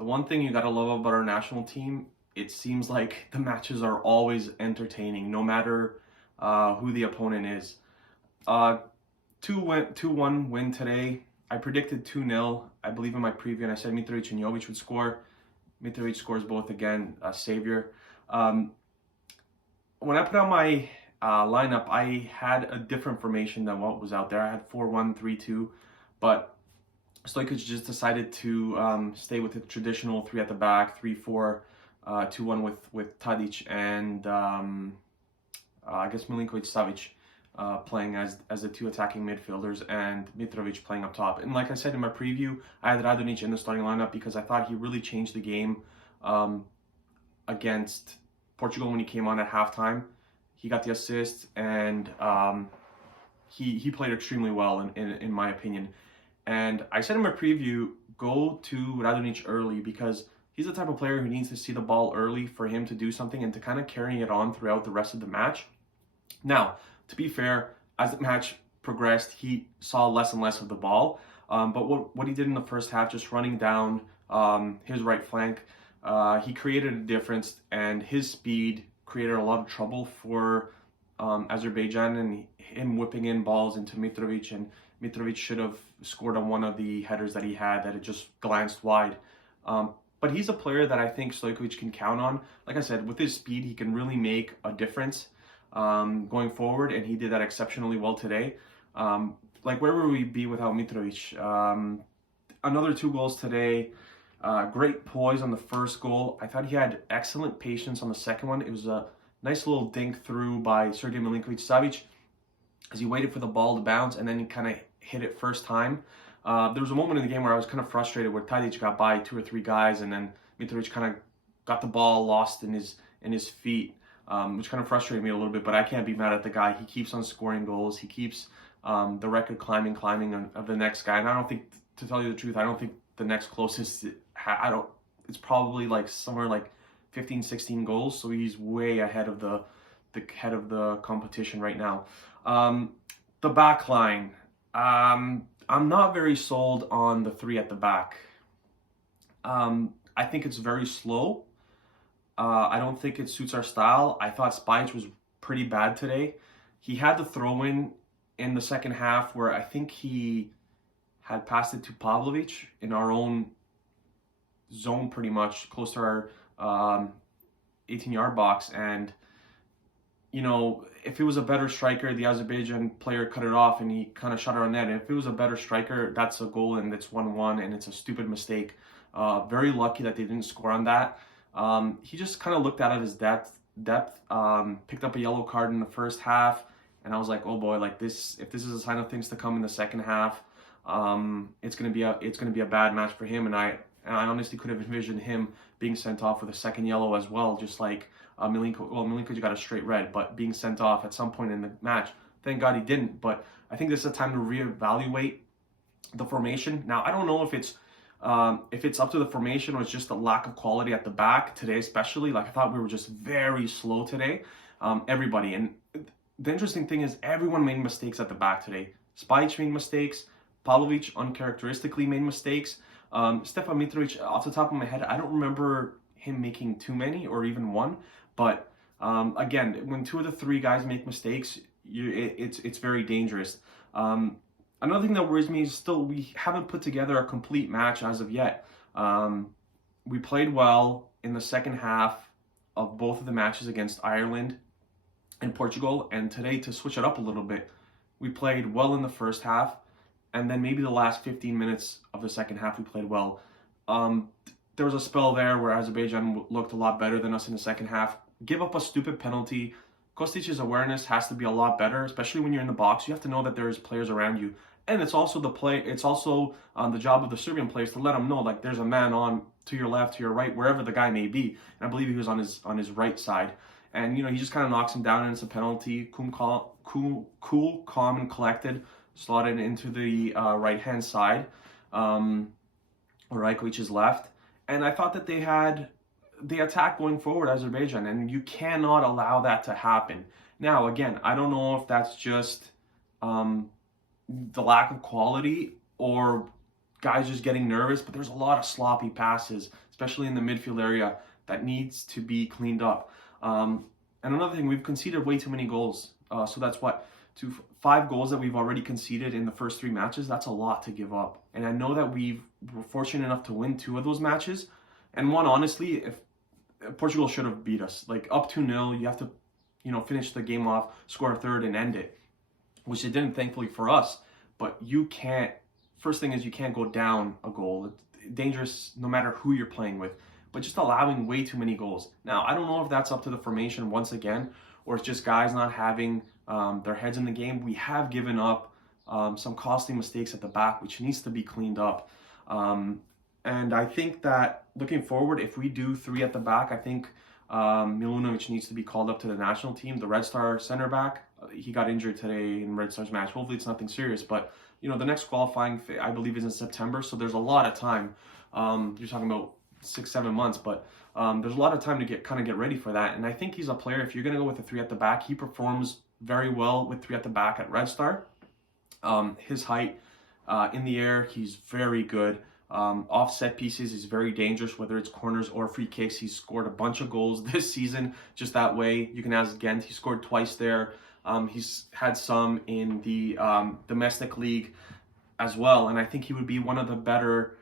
The one thing you gotta love about our national team, it seems like the matches are always entertaining, no matter who the opponent is. 2-1 win today. I predicted 2-0. I believe in my preview, and I said Mitrovic and Jovic would score. Mitrovic scores both again, savior. When I put out my lineup, I had a different formation than what was out there. I had 4-1-3-2, but Stojkovic just decided to stay with the traditional 3 at the back, 3-4-2-1 with Tadic and I guess Milinkovic Savic playing as the 2 attacking midfielders, and Mitrovic playing up top. And like I said in my preview, I had Radonic in the starting lineup because I thought he really changed the game against Portugal when he came on at halftime. He got the assist, and he played extremely well in my opinion. And I said in my preview, go to Radonic early because he's the type of player who needs to see the ball early for him to do something and to kind of carry it on throughout the rest of the match. Now, to be fair, as the match progressed, he saw less and less of the ball. But what he did in the first half, just running down his right flank, he created a difference, and his speed created a lot of trouble for Azerbaijan, and him whipping in balls into Mitrovic, and Mitrovic should have scored on one of the headers that he had that it just glanced wide. But he's a player that I think Stojkovic can count on. Like I said, with his speed, he can really make a difference going forward, and he did that exceptionally well today. Like, where would we be without Mitrovic? Another 2 goals today. Great poise on the first goal. I thought he had excellent patience on the second one. It was a nice little dink through by Sergei Milinkovic-Savic as he waited for the ball to bounce, and then he kind of hit it first time. There was a moment in the game where I was kind of frustrated where Tadic got by 2 or 3 guys, and then Mitrovic kind of got the ball lost in his feet, which kind of frustrated me a little bit, but I can't be mad at the guy. He keeps on scoring goals. He keeps the record climbing of the next guy. And I don't think, to tell you the truth, I don't think the next closest, it's probably like somewhere like 15, 16 goals. So he's way ahead of the head of the competition right now. The back line. I'm not very sold on the 3 at the back. I think it's very slow. I don't think it suits our style. I thought Spajic was pretty bad today. He had the throw-in the second half where I think he had passed it to Pavlovic in our own zone, pretty much close to our 18-yard box. And, you know, if it was a better striker, the Azerbaijan player cut it off and he kind of shot it on net. And if it was a better striker, that's a goal and it's 1-1 and it's a stupid mistake. Very lucky that they didn't score on that. He just kind of looked out of his depth, picked up a yellow card in the first half, and I was like, oh boy, like this, if this is a sign of things to come in the second half, it's gonna be a bad match for him. And I honestly could have envisioned him being sent off with a second yellow as well, just like Milinkovic got a straight red, but being sent off at some point in the match. Thank God he didn't. But I think this is a time to reevaluate the formation. Now, I don't know if it's up to the formation or it's just the lack of quality at the back today, especially. Like, I thought we were just very slow today, everybody. And the interesting thing is everyone made mistakes at the back today. Spajic made mistakes. Pavlovic uncharacteristically made mistakes. Stefan Mitrovic, off the top of my head, I don't remember him making too many or even one. But again, when 2 of the 3 guys make mistakes, it's very dangerous. Another thing that worries me is still we haven't put together a complete match as of yet. We played well in the second half of both of the matches against Ireland and Portugal, and today, to switch it up a little bit, we played well in the first half, and then maybe the last 15 minutes of the second half we played well. There was a spell there where Azerbaijan looked a lot better than us in the second half. Give up a stupid penalty. Kostic's awareness has to be a lot better, especially when you're in the box. You have to know that there's players around you. And it's also the job of the Serbian players to let them know, like, there's a man on to your left, to your right, wherever the guy may be. And I believe he was on his right side. And, you know, he just kind of knocks him down, and it's a penalty. Cool, calm, and collected. Slotted into the right-hand side, Rajkovic's left. And I thought that they had the attack going forward, Azerbaijan, and you cannot allow that to happen. Now, again, I don't know if that's just the lack of quality or guys just getting nervous, but there's a lot of sloppy passes, especially in the midfield area, that needs to be cleaned up. And another thing, we've conceded way too many goals. So that's what, 5 goals that we've already conceded in the first 3 matches. That's a lot to give up. And I know that we're fortunate enough to win 2 of those matches. And one, honestly, if Portugal should have beat us. Like up 2-0, you have to, finish the game off, score a third, and end it, which it didn't, thankfully, for us. But you can't. First thing is you can't go down a goal. It's dangerous no matter who you're playing with. But just allowing way too many goals. Now, I don't know if that's up to the formation once again, or it's just guys not having their heads in the game. We have given up some costly mistakes at the back, which needs to be cleaned up. And I think that looking forward, if we do 3 at the back, I think Milunovic needs to be called up to the national team. The Red Star center back, he got injured today in Red Star's match. Hopefully it's nothing serious, but the next qualifying, I believe, is in September, so there's a lot of time. You're talking about 6-7 months, but there's a lot of time to get ready for that. And I think he's a player, if you're going to go with a 3 at the back, he performs very well with 3 at the back at Red Star. His height in the air, he's very good. Off set pieces, he's very dangerous, whether it's corners or free kicks. He's scored a bunch of goals this season just that way. You can ask Ghent, he scored twice there. He's had some in the domestic league as well, and I think he would be one of the better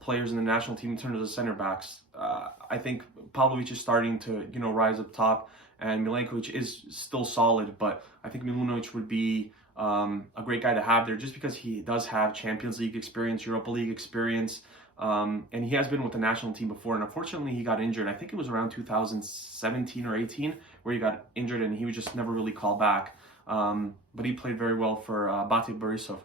players in the national team in terms of center backs. I think Pavlovic is starting to rise up top, and Milenkovic is still solid, but I think Milunovic would be a great guy to have there, just because he does have Champions League experience, Europa League experience, and he has been with the national team before. And unfortunately, he got injured. I think it was around 2017 or 18 where he got injured, and he was just never really called back. But he played very well for Bate Borisov.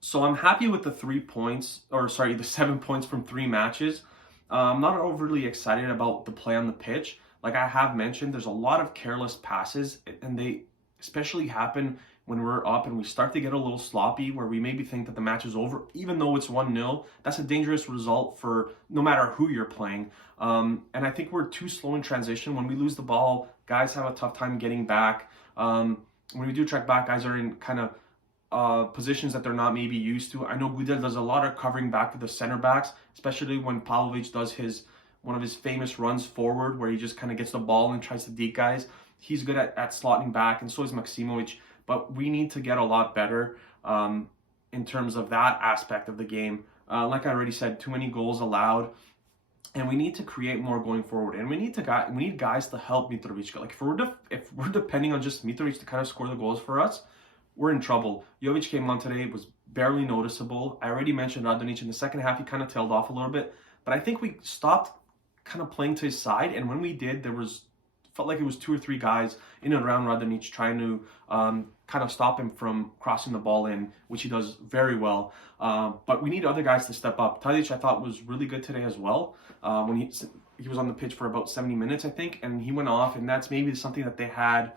So I'm happy with the 7 points from 3 matches. I'm not overly excited about the play on the pitch. Like I have mentioned, there's a lot of careless passes, and they especially happen when we're up and we start to get a little sloppy, where we maybe think that the match is over, even though it's 1-0. That's a dangerous result for no matter who you're playing. And I think we're too slow in transition. When we lose the ball, guys have a tough time getting back. When we do track back, guys are in kind of positions that they're not maybe used to. I know Gudel does a lot of covering back with the center backs, especially when Pavlovic does one of his famous runs forward, where he just kind of gets the ball and tries to deke guys. He's good at slotting back, and so is Maksimovic. But we need to get a lot better in terms of that aspect of the game. Like I already said, too many goals allowed, and we need to create more going forward. And we need guys to help Mitrovic. Like if we're depending on just Mitrovic to kind of score the goals for us, we're in trouble. Jovic came on today, was barely noticeable. I already mentioned Radonjic in the second half. He kind of tailed off a little bit, but I think we stopped kind of playing to his side. And when we did, felt like it was 2 or 3 guys in and around Radonjic trying to kind of stop him from crossing the ball in, which he does very well. But we need other guys to step up. Tadic, I thought, was really good today as well. When he was on the pitch for about 70 minutes, I think, and he went off, and that's maybe something that they had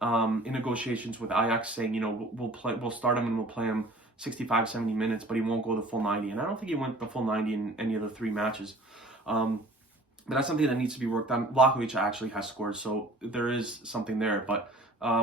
in negotiations with Ajax, saying, we'll start him and we'll play him 65, 70 minutes, but he won't go the full 90. And I don't think he went the full 90 in any of the 3 matches. But that's something that needs to be worked on. Vlahovic actually has scored, so there is something there. But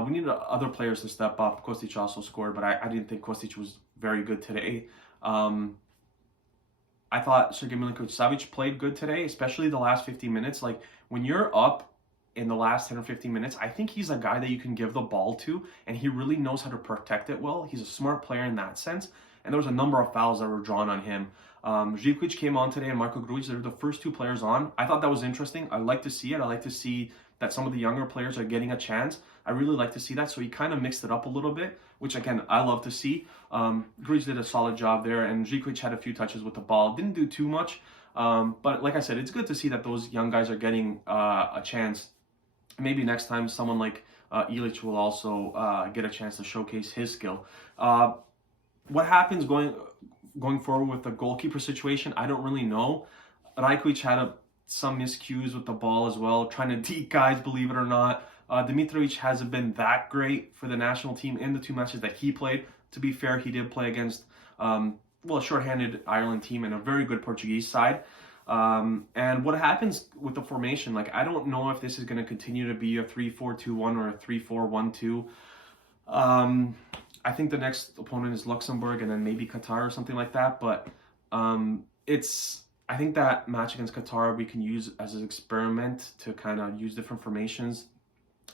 we need other players to step up. Kostic also scored, but I didn't think Kostic was very good today. I thought Sergej Milinkovic-Savic played good today, especially the last 15 minutes. Like, when you're up in the last 10 or 15 minutes, I think he's a guy that you can give the ball to, and he really knows how to protect it well. He's a smart player in that sense, and there was a number of fouls that were drawn on him. Živkovic came on today, and Marko Grujic, they were the first 2 players on. I thought that was interesting. I like to see it. I like to see that some of the younger players are getting a chance. I really like to see that. So he kind of mixed it up a little bit, which, again, I love to see. Grujic did a solid job there, and Živkovic had a few touches with the ball. Didn't do too much, but like I said, it's good to see that those young guys are getting a chance. Maybe next time someone like Ilic will also get a chance to showcase his skill. What happens going forward with the goalkeeper situation, I don't really know. Rajkovic had some miscues with the ball as well, trying to deke guys, believe it or not. Dimitrovic hasn't been that great for the national team in the 2 matches that he played. To be fair, he did play against a shorthanded Ireland team and a very good Portuguese side. And what happens with the formation, like, I don't know if this is going to continue to be a 3-4-2-1 or a 3-4-1-2. I think the next opponent is Luxembourg and then maybe Qatar or something like that. But I think that match against Qatar we can use as an experiment to kind of use different formations.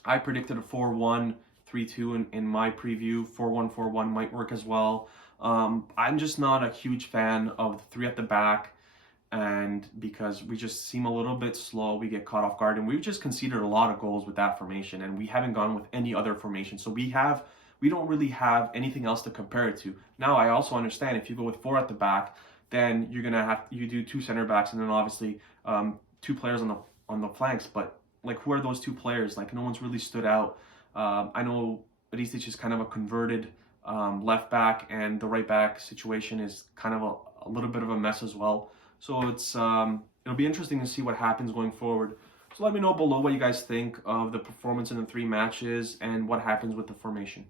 I predicted a 4-1, 3-2 in my preview. 4-1, 4-1 might work as well. I'm just not a huge fan of the three at the back, and because we just seem a little bit slow, we get caught off guard, and we've just conceded a lot of goals with that formation, and we haven't gone with any other formation. So we don't really have anything else to compare it to. Now, I also understand if you go with four at the back, then you do two center backs, and then obviously two players on the flanks. But like, who are those two players? Like, no one's really stood out. I know Ristich is kind of a converted left back, and the right back situation is kind of a little bit of a mess as well. So it'll be interesting to see what happens going forward. So let me know below what you guys think of the performance in the three matches and what happens with the formation.